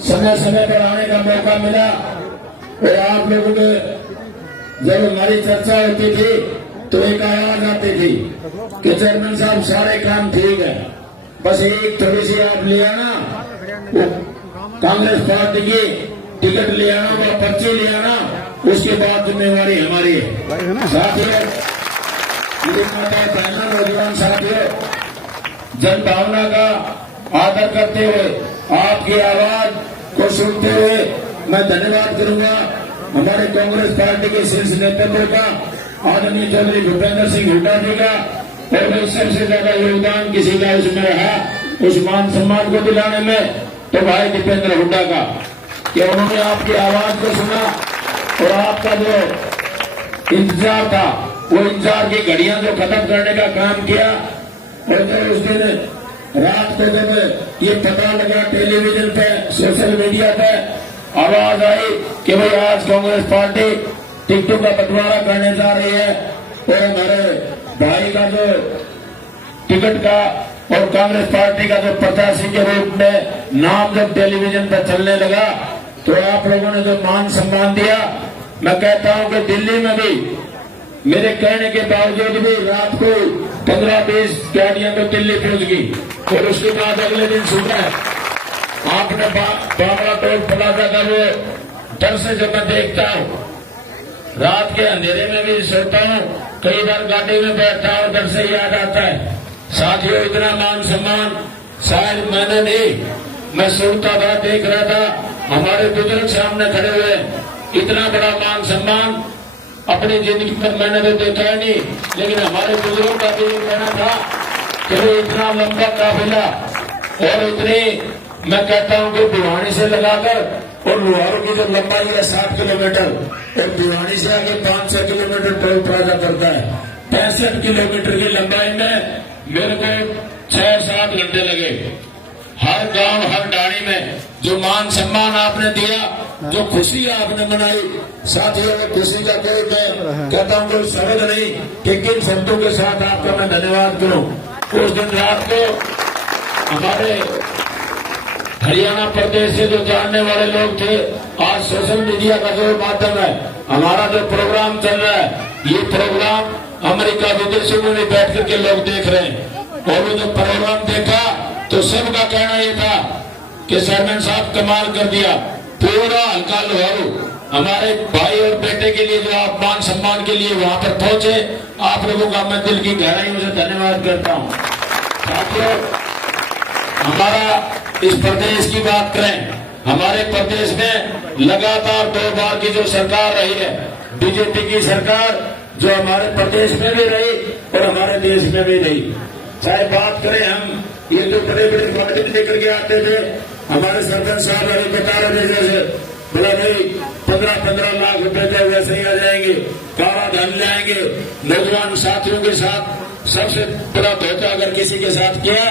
समय समय पर आने का मौका मिला और आप लोगों ने जब हमारी चर्चा होती थी तो एक आवाज आती थी कि चेयरमैन साहब सारे काम ठीक है, बस एक थोड़ी सी आप ले आना, कांग्रेस पार्टी की टिकट ले आना व पर्ची ले आना, उसके बाद जिम्मेवारी हमारी है। साथियों, नौजवान साथियों, जन भावना का आदर करते हुए आपकी आवाज को सुनते हुए मैं धन्यवाद करूंगा हमारे कांग्रेस पार्टी के शीर्ष नेतृत्व का, आदरणीय चौधरी भूपेंद्र सिंह हुड्डा जी का, और जो सबसे ज्यादा योगदान किसी का उसमें रहा उस मान सम्मान को दिलाने में, तो भाई दीपेंद्र हुड्डा का, कि उन्होंने आपकी आवाज को सुना और आपका जो इंतजार था वो इंतजार की घड़ियां जो खत्म करने का काम किया। और जब उस दिन रात को जब ये पता लगा टेलीविजन पे, सोशल मीडिया पे आवाज आई कि भाई आज कांग्रेस पार्टी टिकटों का बंटवारा करने जा रही है और हमारे भाई का जो टिकट का और कांग्रेस पार्टी का जो प्रत्याशी के रूप में नाम जब टेलीविजन पर चलने लगा, तो आप लोगों ने जो मान सम्मान दिया, मैं कहता हूं कि दिल्ली में भी मेरे कहने के बावजूद भी रात को 15-20 गाड़ियां तो दिल्ली पहुंच गई और उसके बाद अगले दिन सुबह आपने बाबरा टोल प्लाजा का वो डर से जब मैं देखता हूं, रात के अंधेरे में भी सोता हूं, कई बार गाड़ी में बैठता हूं, डर से याद आता है। साथियों, इतना मान सम्मान शायद मैंने नहीं, मैं सुनता था, देख रहा था, हमारे बुजुर्ग सामने खड़े हुए, इतना बड़ा मान सम्मान अपनी जिंदगी में मैंने तो देखा ही नहीं। लेकिन हमारे बुजुर्गों का भी कहना था कि इतना लंबा काफिला और इतनी, मैं कहता हूं कि भिवानी से लगाकर और लोहारों की जो लंबाई है 7 किलोमीटर और भिवानी से आगे 5-6 किलोमीटर टोल प्लाजा करता है, 65 किलोमीटर की लंबाई में मेरे को 6-7 घंटे लगे। हर गांव हर डाणी में जो मान सम्मान आपने दिया, जो खुशी आपने मनाई, साथियों में खुशी का कोई, मैं कहता हूं कोई शब्द नहीं कि किन शब्दों के साथ आपका मैं धन्यवाद करूं। उस दिन रात को हमारे हरियाणा प्रदेश से जो जानने वाले लोग थे, आज सोशल मीडिया का जो माध्यम है, हमारा जो प्रोग्राम चल रहा है, ये प्रोग्राम अमेरिका विदेशों में भी बैठ करके लोग देख रहे हैं। और वो जो प्रोग्राम देखा तो सबका कहना ये था कि चेयरमैन साहब कमाल कर दिया, पूरा हल्का लोहारू हमारे भाई और बेटे के लिए जो आप मान सम्मान के लिए वहां पर पहुंचे, आप लोगों का मैं दिल की गहराइयों से धन्यवाद करता हूं। साथियों, हमारा इस प्रदेश की बात करें, हमारे प्रदेश में लगातार 2 बार की जो सरकार रही है, बीजेपी की सरकार, जो हमारे प्रदेश में भी रही और हमारे देश में भी रही। चाहे बात करें हम, ये जो बड़े बड़े बजट लेकर के आते थे, हमारे सरपंच साहब अभी बता रहे थे, जैसे बोला नहीं 15-15 लाख रुपए थे वैसे ही आ जाएंगे, काला धन लाएंगे। नौजवान साथियों के साथ सबसे बड़ा धोखा अगर किसी के साथ किया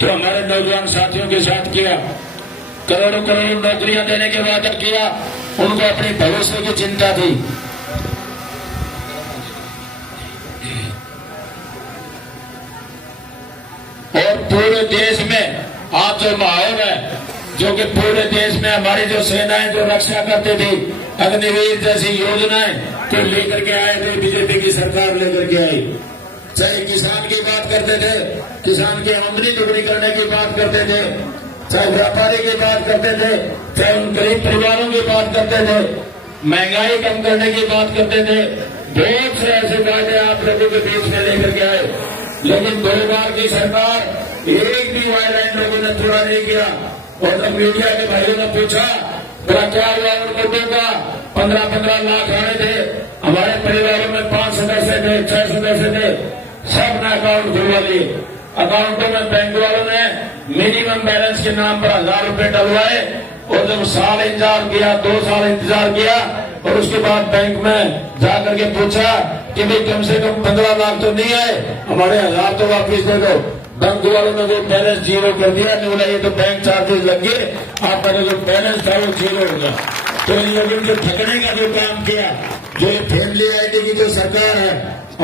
तो हमारे नौजवान साथियों के साथ किया। करोड़ों करोड़ों नौकरियां देने के वादा किया, उनको अपने भविष्य की चिंता थी। और पूरे देश में आज जो माहौल है, जो कि पूरे देश में हमारी जो सेनाएं जो रक्षा करती थी, अग्निवीर जैसी योजनाएं तो लेकर के आए थे, बीजेपी की सरकार लेकर के आई। चाहे किसान की बात करते थे, किसान की आमदनी दुगनी करने की बात करते थे, चाहे व्यापारी की बात करते थे, चाहे उन गरीब परिवारों की बात करते थे, महंगाई कम करने की बात करते थे। बहुत से ऐसे वादे आप लोगों के बीच में लेकर के आए, लेकिन 2 बार की सरकार एक भी वायदा इन लोगों ने पूरा नहीं किया। और जब मीडिया के भाइयों ने पूछा बोला क्या हुआ उन मुद्दों का, 15-15 लाख आने थे, हमारे परिवारों में 5 सदस्य थे, 6 सदस्य थे, सब ने अकाउंट खुलवा लिए। अकाउंटों में बैंक वालों ने मिनिमम बैलेंस के नाम पर 1000 रुपए डलवाए और जब साल इंतजार किया, 2 साल इंतजार किया और उसके बाद बैंक में जाकर के पूछा कि भाई कम से कम 15 लाख तो नहीं है, हमारे 1000 तो वापिस दे दो। बैंक वालों ने वो बैलेंस 0 कर दिया, नहीं बोला ये तो बैंक चार्जेस लग गए, आपका जो बैलेंस था वो 0 हो गया। तो इन लोगों ने ठगने का जो काम किया, जो फैमिली आईडी की जो सरकार है,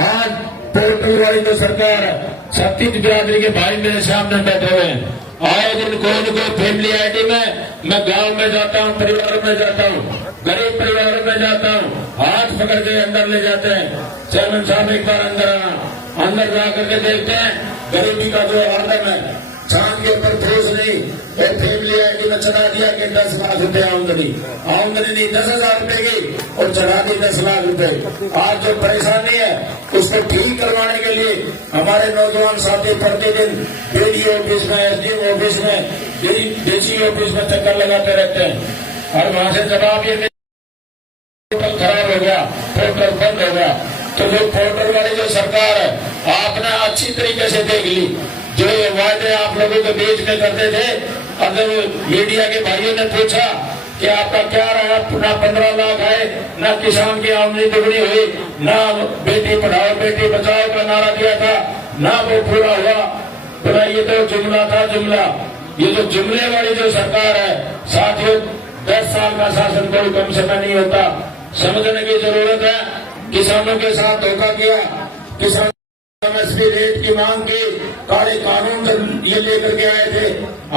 आज पोर्टल वाली जो सरकार है, 36 बिरादरी के भाई मेरे सामने बैठे हुए हैं, आए दिन कोई न कोई फैमिली आईडी में मैं गांव में जाता हूँ, परिवार में जाता हूँ, गरीब परिवारों में जाता हूँ, हाथ पकड़ के अंदर ले जाते हैं। चेयरमैन साहब एक बार अंदर जाकर के देखते हैं गरीबी का जो आर्दन है, चांद के ऊपर ठोस नहीं, और फैमिली आईडी में चढ़ा दिया कि 10 लाख रुपए आमदनी नहीं 10,000 रुपए की, और चढ़ा दी 10 लाख रुपए। आज जो परेशानी है उसको ठीक करवाने के लिए हमारे नौजवान साथी प्रतिदिन बीडीओ ऑफिस में, एसडीओ ऑफिस में, डीसी ऑफिस में चक्कर लगाते रहते हैं। और वहां से जवाब ये पोर्टल खराब हो गया, पोर्टल बंद हो गया। तो जो पोर्टल वाली जो सरकार है, आपने अच्छी तरीके से देख ली, जो ये वायदे आप लोगों के बीच में करते थे। अगर मीडिया के भाइयों ने पूछा कि आपका क्या रहा, ना 15 लाख आए, ना किसान की आमदनी दुगनी हुई, ना बेटी पढ़ाओ बेटी बचाओ का नारा दिया था, ना वो पूरा हुआ। बोला ये तो जुमला था, जुमला। ये जो जुमले वाली जो सरकार है साथियों, 10 साल का शासन कोई कम समय नहीं होता, समझने की जरूरत है। किसानों के साथ धोखा किया, किसान एमएसपी रेट की मांग की, काले कानून ये लेकर के आए थे।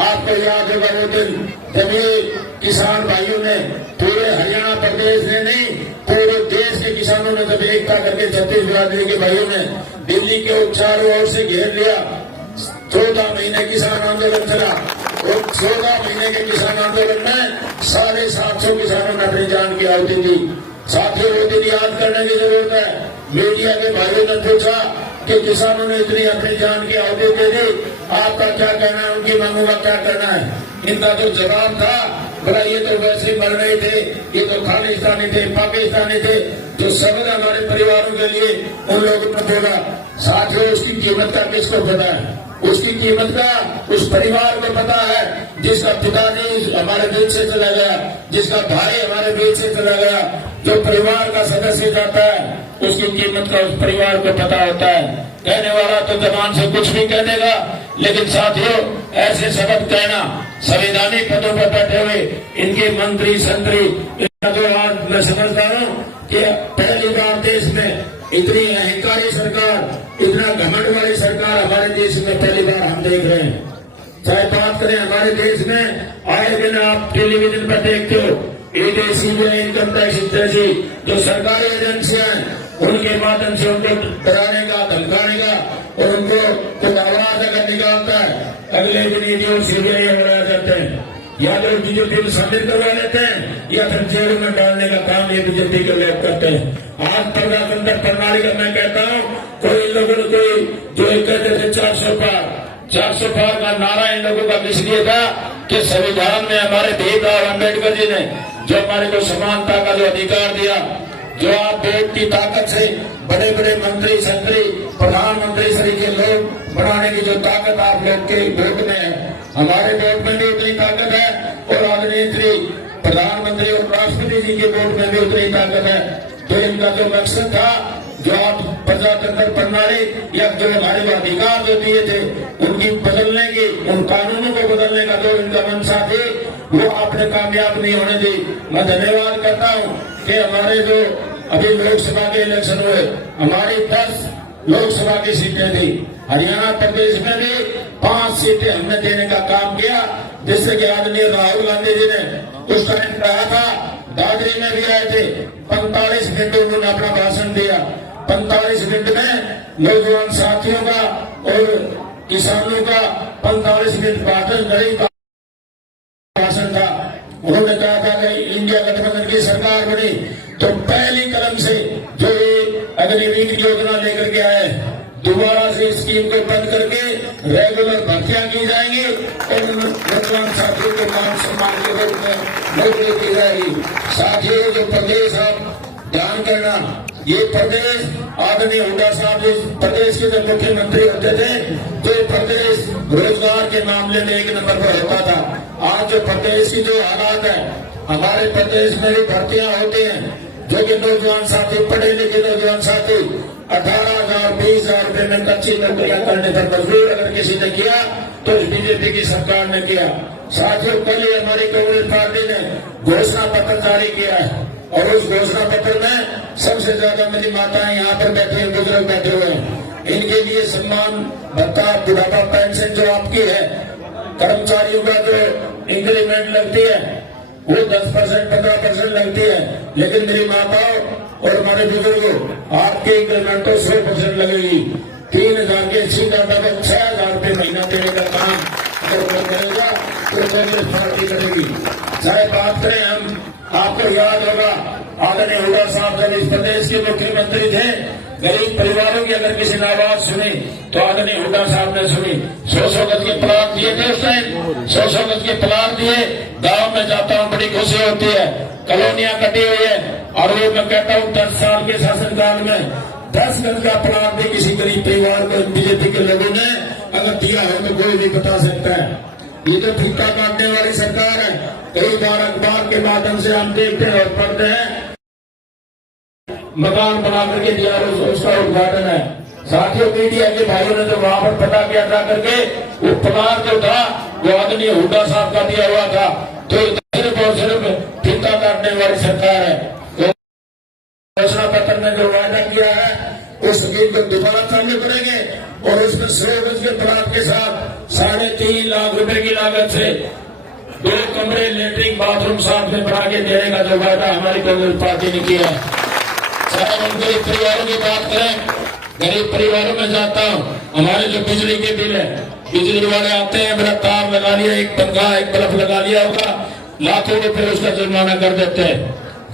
आपको याद होगा वो दिन जब ये किसान भाइयों ने, पूरे हरियाणा प्रदेश ने नहीं, पूरे देश के किसानों ने जब एकता करके छत्तीस बिरादरी के भाइयों ने दिल्ली के चारों ओर से घेर लिया। 14 महीने किसान आंदोलन चला, और 14 महीने के किसान आंदोलन में 750 किसानों ने अपनी जान की आहुति दी। साथियों वो दिन याद करने की जरूरत है। मीडिया के भाइयों ने पूछा कि किसानों ने इतनी अपनी जान की आहुति दे दी, आपका क्या कहना है, उनकी मांगों का क्या करना है। इनका जो जवाब था, बोला ये तो वैसे ही मर रहे थे, ये तो खालिस्तानी थे, पाकिस्तानी थे, जो शब्द हमारे परिवारों के लिए उन लोगों ने बोला। साथियों उसकी कीमत का किसको पता है? उसकी कीमत का उस परिवार को पता है जिसका पिताजी हमारे बीच से चला गया, जिसका भाई हमारे बीच से चला गया। जो परिवार का सदस्य जाता है उसकी कीमत का उस परिवार को पता होता है। कहने वाला तो जबान से कुछ भी कह देगा, लेकिन साथियों ऐसे शब्द कहना, संवैधानिक पदों पर बैठे हुए इनके मंत्री संतरी, जो आज मैं समझता हूँ कि पहली बार देश में इतनी अहंकारी सरकार, इतना घमंड वाली सरकार हमारे देश में पहली बार हम देख रहे हैं। चाहे बात करें हमारे देश में, आए दिन आप टेलीविजन पर देखते हो ईडी, सीबीआई, इनकम टैक्स जैसी जो सरकारी एजेंसियां हैं, उनके माध्यम से उनको डराने का, धमकाने का, और उनको कोई आवाज अगर निकालता है अगले दिन ईडी और सीबीआई हटाया जाते हैं, या तो बीजेपी शामिल करवा लेते हैं, या फिर जेल में डालने का काम ये बीजेपी के लोग करते हैं। आज प्रजातंत्र प्रणाली का मैं कहता हूँ, कोई लोगों ने कोई जो कहते थे 400 पार का नारा इन लोगों का किस लिए था कि संविधान में हमारे भीमराव अम्बेडकर जी ने जो हमारे को समानता का जो अधिकार दिया, जो आप वोट की ताकत से बड़े बड़े मंत्री संतरी, प्रधानमंत्री श्री के लोग बनाने की जो ताकत आप लोग के वोट में है, हमारे वोट में भी उतनी ताकत है, और अभिनेत्री प्रधानमंत्री और राष्ट्रपति जी के वोट में भी उतनी ताकत है। तो इनका जो मकसद था, जो आप प्रजातंत्र प्रणाली या जो हमारे अधिकार जो दिए थे उनकी बदलने की, उन कानूनों को बदलने का जो इनका मंशा थी, वो आपने कामयाब नहीं होने दी। मैं धन्यवाद करता हूँ कि हमारे जो अभी लोकसभा के इलेक्शन हुए, हमारी 10 लोकसभा की सीटें थी, हरियाणा प्रदेश में भी 5 सीटें हमने देने का काम किया, जिससे कि आदरणीय राहुल गांधी जी ने उस टाइम कहा था, दादरी में भी आए थे, 45 मिनट उन्होंने अपना भाषण दिया। 45 मिनट में नौजवान साथियों का और किसानों का 45 मिनट भाषण था। उन्होंने कहा था कि इंडिया गठबंधन की सरकार बनी तो पहली कदम से जो ये अग्निवीर योजना लेकर के आए, दोबारा से स्कीम को बंद करके रेगुलर भर्तियां की जाएंगी और नौजवान साथियों के मान सम्मान के रूप में नौकरी की जाएगी। साथियों जो प्रदेश आप ध्यान करना, ये प्रदेश आदरणीय हुड्डा साहब जिस प्रदेश के जब मुख्यमंत्री होते थे, तो प्रदेश रोजगार के मामले में 1 नंबर पर होता था। आज जो प्रदेश की जो हालात है, हमारे प्रदेश में भी भर्तियां होती हैं, जो कि नौजवान साथी, पढ़े लिखे नौजवान साथी 18,000 20,000 रुपए में कच्ची नौकरियां करने पर मजबूर अगर किसी ने किया तो बीजेपी की सरकार ने किया। साथियों कल ही हमारी कांग्रेस पार्टी ने घोषणा पत्र जारी किया है, और उस घोषणा पत्र में सबसे ज्यादा मेरी माताएं यहाँ पर बैठे हैं, बुजुर्ग बैठे हुए हैं, इनके लिए सम्मान भत्ता, बुढ़ापा पेंशन जो आपकी है, कर्मचारियों का जो इंक्रीमेंट लगती है वो 10% 15% लगती है, लेकिन मेरी माताओं और हमारे बुजुर्गों आपके इंक्रीमेंट तो 100% लगेगी। 3,000 की अच्छी डाटा को 6,000 रुपये महीना देने का काम अगर कोई करेगा तो कांग्रेस पार्टी करेगी। चाहे बात करें हम, आपको याद होगा आदरणीय हुड्डा साहब जब इस प्रदेश के मुख्यमंत्री थे, गरीब परिवारों की अगर किसी ने आवाज सुनी तो आदरणीय हुड्डा साहब ने सुनी। 100 गज के प्लाट दिए थे उस टाइम, 100 गज के प्लाट दिए। गांव में जाता हूँ बड़ी खुशी होती है, कॉलोनियां कटी हुई है और वो मैं कहता हूँ 10 साल के शासनकाल में 10 गज का प्लाट भी किसी गरीब परिवार को बीजेपी के लोगों ने अगर दिया है तो कोई नहीं बता सकता है। ये तो ठिक्का काटने वाली सरकार है। कई बार अखबार के माध्यम से हम देखते हैं और पढ़ते हैं मकान बना करके दिया, उसका उद्घाटन है। साथियों मीडिया के भाइयों ने तो वहां पर पता किया था करके वो प्लाट जो था वो आदरणीय हुड्डा साहब का दिया हुआ था। तो सिर्फ और सिर्फ ठिक्का काटने वाली सरकार है। तो घोषणा पत्र ने जो वायदा किया है उस स्कीम को दोबारा चालू करेंगे और उसमें 100 गज के प्लाट के साथ 3.5 लाख रुपए की लागत से 2 कमरे लेटरिन बाथरूम साथ में बना के देने का जो वायदा हमारी कांग्रेस पार्टी ने किया है। चाहे हम गरीब परिवारों की बात करें, गरीब परिवारों में जाता हूँ, हमारे जो बिजली के बिल है, बिजली वाले आते हैं, मेरा तार लगा लिया, एक पंखा एक बल्ब लगा लिया होगा, लाखों रुपए उसका जुर्माना कर देते हैं।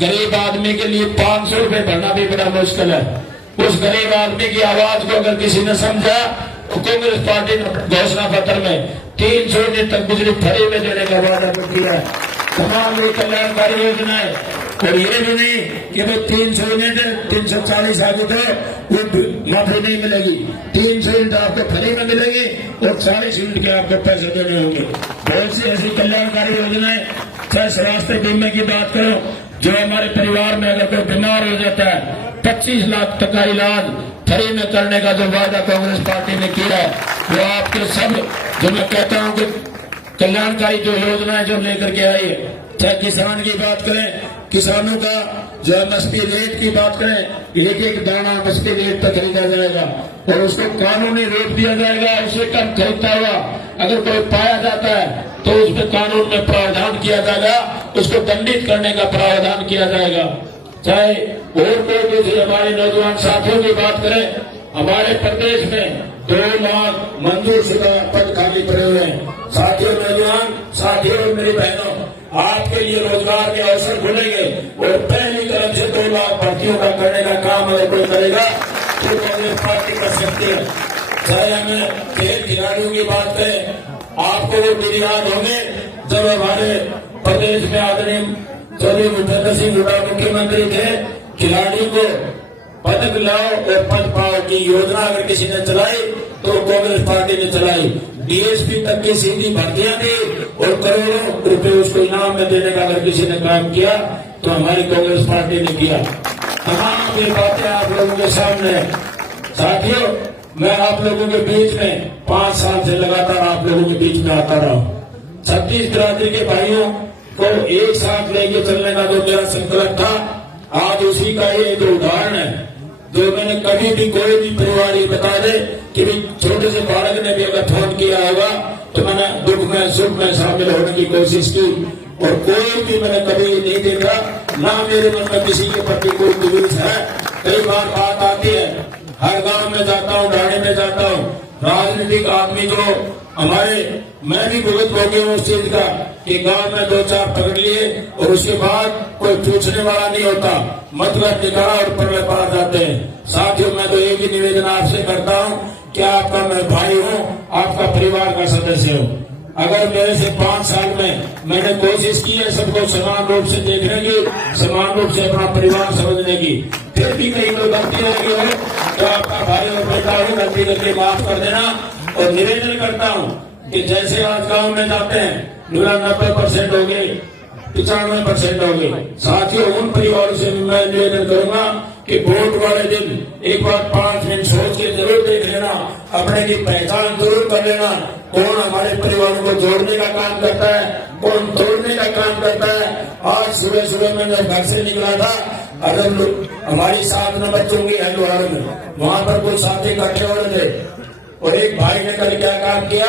गरीब आदमी के लिए 500 रुपए भरना भी बड़ा मुश्किल है। उस गरीब आदमी की आवाज को अगर किसी ने समझा तो कांग्रेस पार्टी ने घोषणा पत्र में 300 यूनिट तक बिजली फ्री में देने का वादा किया है। तमाम ये कल्याणकारी योजनाएं, और ये भी नहीं कि वो 300 यूनिट 340 आगे तो वो माफी नहीं मिलेगी, 300 यूनिट आपको फ्री में मिलेगी और 40 यूनिट के आपको पैसे देने होंगे। बहुत सी ऐसी कल्याणकारी योजनाएं, चाहे स्वास्थ्य बीमे की बात करो, जो हमारे परिवार में अगर कोई बीमार हो जाता है 25 लाख तक का इलाज फ्री में करने का जो वादा कांग्रेस पार्टी ने किया है, वो आपके सब जो मैं कहता हूँ कि कल्याणकारी जो योजनाएं जो लेकर के आई है। चाहे किसान की बात करें, किसानों का जो एमएसपी रेट की बात करें, एक दाना एमएसपी रेट तक खरीदा जाएगा और उसको कानूनी रेट दिया जाएगा। उससे कम खरीदता हुआ अगर कोई पाया जाता है तो उसमें कानून में प्रावधान किया जाएगा, उसको दंडित करने का प्रावधान किया जाएगा। चाहे और कोई दूसरे हमारे नौजवान साथियों की बात करें, हमारे प्रदेश में 2 लाख मंजूर शुदा पद खाली पड़े हुए हैं। साथियों नौजवान साथियों मेरी बहनों, आपके लिए रोजगार के अवसर खुलेंगे और पहली कदम से 2 लाख भर्तियों का करने का काम अगर कोई करेगा तो कांग्रेस पार्टी कर सकती है। चाहे हमें खेल खिलाड़ियों की बात करें, आपको वो दिन याद होंगे जब हमारे प्रदेश में आदरणीय चौधरी भूपेंद्र सिंह हुड्डा मुख्यमंत्री थे। खिलाड़ियों को पदक लाओ और पद पाओ की योजना अगर किसी ने चलाई तो कांग्रेस पार्टी ने चलाई। डीएसपी तक की सीधी भर्तियां दी और करोड़ों रुपए उसको इनाम में देने का अगर किसी ने काम किया तो हमारी कांग्रेस पार्टी ने किया। तमाम ये बातें आप लोगों के सामने है। साथियों मैं आप लोगों के बीच में 5 साल से लगातार आप लोगों के बीच में आता रहा हूँ। 36 बिरादरी के भाइयों को एक साथ लेके चलने का जो मेरा संकल्प था, आज उसी का ये जो उदाहरण है, जो मैंने कभी भी कोई भी परिवार ये बता दे कि छोटे से बालक ने भी अगर फोन किया होगा तो मैंने दुख में सुख में शामिल होने की कोशिश की और कोई भी मैंने कभी नहीं देखा, ना मेरे मन में किसी के प्रति कोई द्वेष है। कई बार बात आती है, हर गांव में जाता हूँ, ढाणे में जाता हूँ, राजनीतिक आदमी जो हमारे, मैं भी भुगत हो गया उस चीज का कि गांव में 2-4 पकड़ लिए और उसके बाद कोई पूछने वाला नहीं होता, मतलब निकाला और पकड़ पार जाते हैं। साथियों मैं तो एक ही निवेदन आपसे करता हूँ कि आपका मैं भाई हूँ, आपका परिवार का सदस्य हूँ। अगर मेरे से 5 साल में मैंने कोशिश की है सबको समान रूप से देखने की, समान रूप से अपना परिवार समझने की, फिर भी कहीं कोई गलती लगी हो तो आपका भाई और बेटा हो, गलती करके माफ कर देना। और निवेदन करता हूँ कि जैसे आज गाँव में जाते हैं 90% हो गए, 95% हो गए। साथियों उन परिवारों से मैं निवेदन करूंगा कि वोट वाले दिन एक बार 5 मिनट सोच के जरूर देख लेना, अपने की पहचान जरूर कर लेना, कौन हमारे परिवारों को जोड़ने का काम करता है, कौन तोड़ने का काम करता है। आज सुबह सुबह मैं जब घर से निकला था, अगर हमारी 7 नंबर चुंगी हरिद्वार में, वहां पर कुछ साथी इकट्ठे हो रहे थे, और एक भाई ने कल क्या काम किया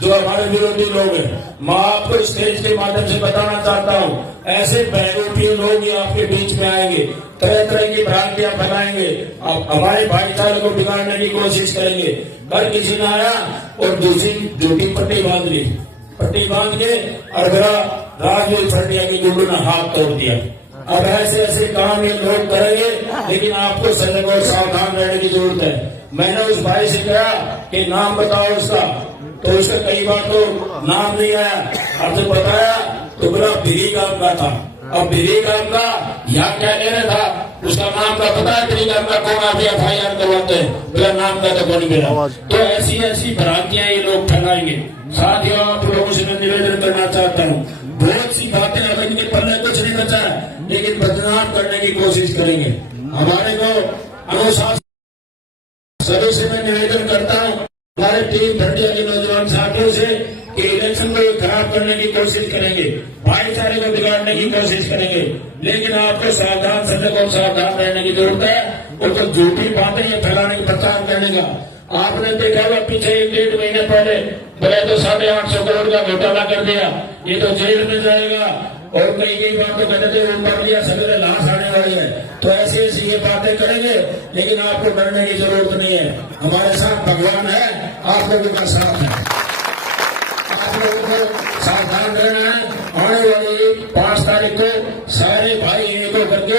जो हमारे विरोधी लोग हैं। मैं आपको स्टेज के माध्यम से बताना चाहता हूँ, ऐसे बहरूपीय लोग ये आपके बीच में आएंगे, तरह तरह की भ्रांतियां फैलाएंगे, हमारे भाईचारे को बिगाड़ने की कोशिश करेंगे। कल किसी ने आया और दूसरी झूठी पट्टी बांध ली, पट्टी बांध के और मेरा राजवीर फटिया की गुंडू ने हाथ तोड़ दिया। अब ऐसे ऐसे काम ये लोग करेंगे, लेकिन आपको सजग और सावधान रहने की जरूरत है। मैंने उस भाई से कहा कि नाम बताओ उसका, तो उसका कई बार तो नाम नहीं आया। अब जब बताया तो बोला बिरी गांव का था। अब बिरी गांव का यहाँ क्या कह रहा था, उसका नाम का पता है बिरी गांव का कौन आप FIR करवाते हैं, बोला नाम का तो कौन मिला। तो ऐसी ऐसी भ्रांतियां ये लोग फैलाएंगे। साथियों, आप लोगों से मैं निवेदन करना चाहता हूँ, बहुत सी बातें अलग के पल्ले कुछ नहीं बचा है, लेकिन बदनाम करने की कोशिश करेंगे। हमारे को अनुशासन सभी से मैं निवेदन करता हूँ, हमारे टीम भटिया के नौजवान साथियों से कि इलेक्शन को खराब करने की कोशिश करेंगे, भाईचारे को बिगाड़ने की कोशिश करेंगे, लेकिन आपको सावधान सजग और सावधान रहने की जरूरत है। और तो झूठी बातें ये फैलाने की प्रचार करने का आपने देखा होगा, पीछे 1-1.5 महीने पहले बोले तो 850 करोड़ का घोटाला कर दिया, ये तो जेल में जाएगा। और कई बातें कहते थे ऊपर लिया सवेरे लाश आने वाली है। तो ऐसी ऐसी ये बातें करेंगे, लेकिन आपको डरने की जरूरत नहीं है। हमारे साथ भगवान है, आप लोगों का साथ है, आप लोगों को सावधान रहना है। आने वाली 5 तारीख को सारे भाई एक हो करके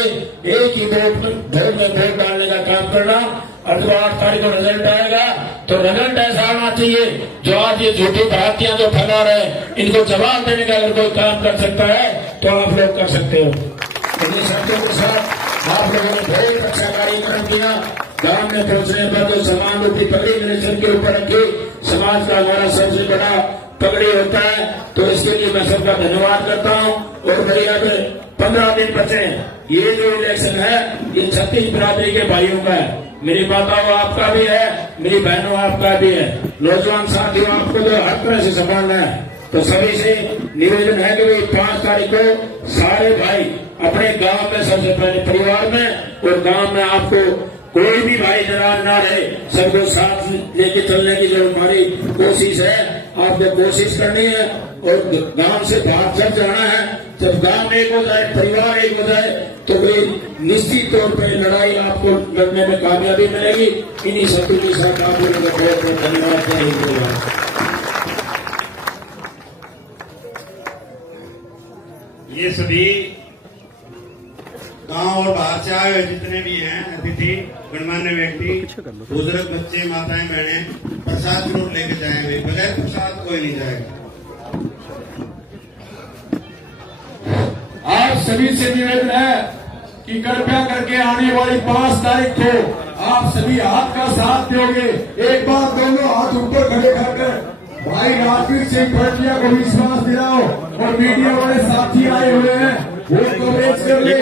एक ही वोट में वोट डालने का काम करना। और जो 8 तारीख को रिजल्ट आएगा तो रिजल्ट ऐसा आना चाहिए जो आज ये झूठी भ्रांतियां जो फैला रहे हैं, इनको जवाब देने का अगर कोई काम कर सकता है तो आप लोग कर सकते हो। इन शब्दों के साथ आप लोगों ने बहुत अच्छा कार्यक्रम किया। गांव में पहुंचने पर तो समान रूपी पगड़ी मैंने सबके ऊपर रखी। समाज का हमारा सबसे बड़ा पगड़ी होता है, तो इसके लिए मैं सबका धन्यवाद करता हूँ। और मेरी अब 15 दिन बचे हैं। ये जो इलेक्शन है ये 36 बिरादरी के भाइयों का है। मेरी माताओं आपका भी है, मेरी बहनों आपका भी है, नौजवान साथियों आपको तो हर तरह से संभालना है। तो सभी से निवेदन है कि 5 तारीख को सारे भाई अपने गांव में सबसे पहले परिवार में और गांव में आपको कोई भी भाई नाराज ना रहे, सबको साथ लेके चलने की जो हमारी कोशिश है, आपने कोशिश करनी है। और गांव से बाहर जब जाना है, जब गांव एक हो जाए, परिवार एक हो जाए, तो कोई निश्चित तौर पर लड़ाई आपको लड़ने में कामयाबी मिलेगी। इन्हीं शब्दों के साथ आप लोगों का बहुत बहुत धन्यवाद। ये सभी गांव और बाहर से आए हुए जितने भी हैं अतिथि गणमान्य व्यक्ति, बुजुर्ग, बच्चे, माताएं, बहनें, प्रसाद जरूर लेके जाएंगे। बगैर प्रसाद कोई नहीं जाएगा। आप सभी से निवेदन है कि कृपया करके आने वाली 5 तारीख को आप सभी हाथ का साथ दोगे। एक बार दोनों हाथ ऊपर खड़े करके भाई राजवीर सिंह भटिया को विश्वास दिलाओ। और मीडिया वाले साथी आए हुए हैं, वो कवरेज कर ले।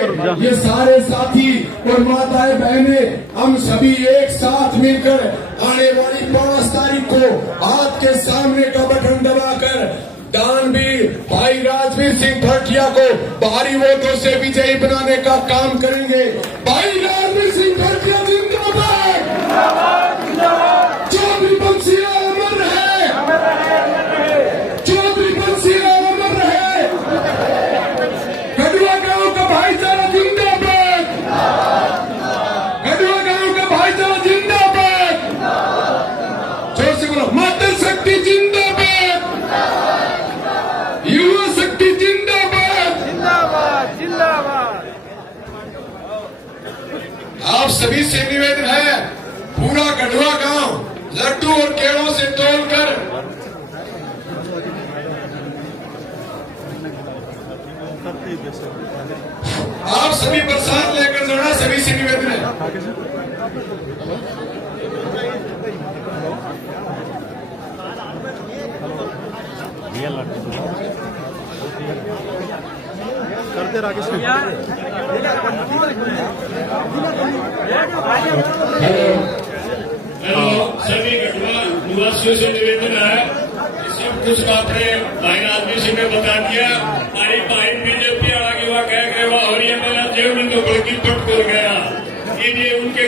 ये सारे साथी और माताएं बहनें हम सभी एक साथ मिलकर आने वाली 5 तारीख को आपके सामने का बटन दबाकर दानवीर भाई राजवीर सिंह भटिया को भारी वोटों से विजयी बनाने का काम करेंगे। भाई राजवीर सिंह भटिया जिंदाबाद, चौधरी बंसिया अमर रहे, चौधरी बंसिया अमर रहे, गढ़वा गांव का भाईचारा जिंदाबाद, गढ़वा गांव का भाईचारा जिंदाबाद, जोर से बोलो मातृ शक्ति जिंदाबाद, युवा शक्ति जिंदाबाद, जिंदाबाद जिंदाबाद। आप सभी से निवेदन है, पूरा गढ़वा गांव लड्डू और केलों से तोलकर आप सभी प्रसाद लेकर जाना, सभी से निवेदन है। करते राकेश सभी गढ़वा निवासियों से निवेदन है, सब कुछ आपने भाई राजवीर सिंह ने बता दिया। हमारी भाई बीजेपी आगे वह कह गए वह हरियाणा जेल में तो बल्कि पट कर गया। ये उनके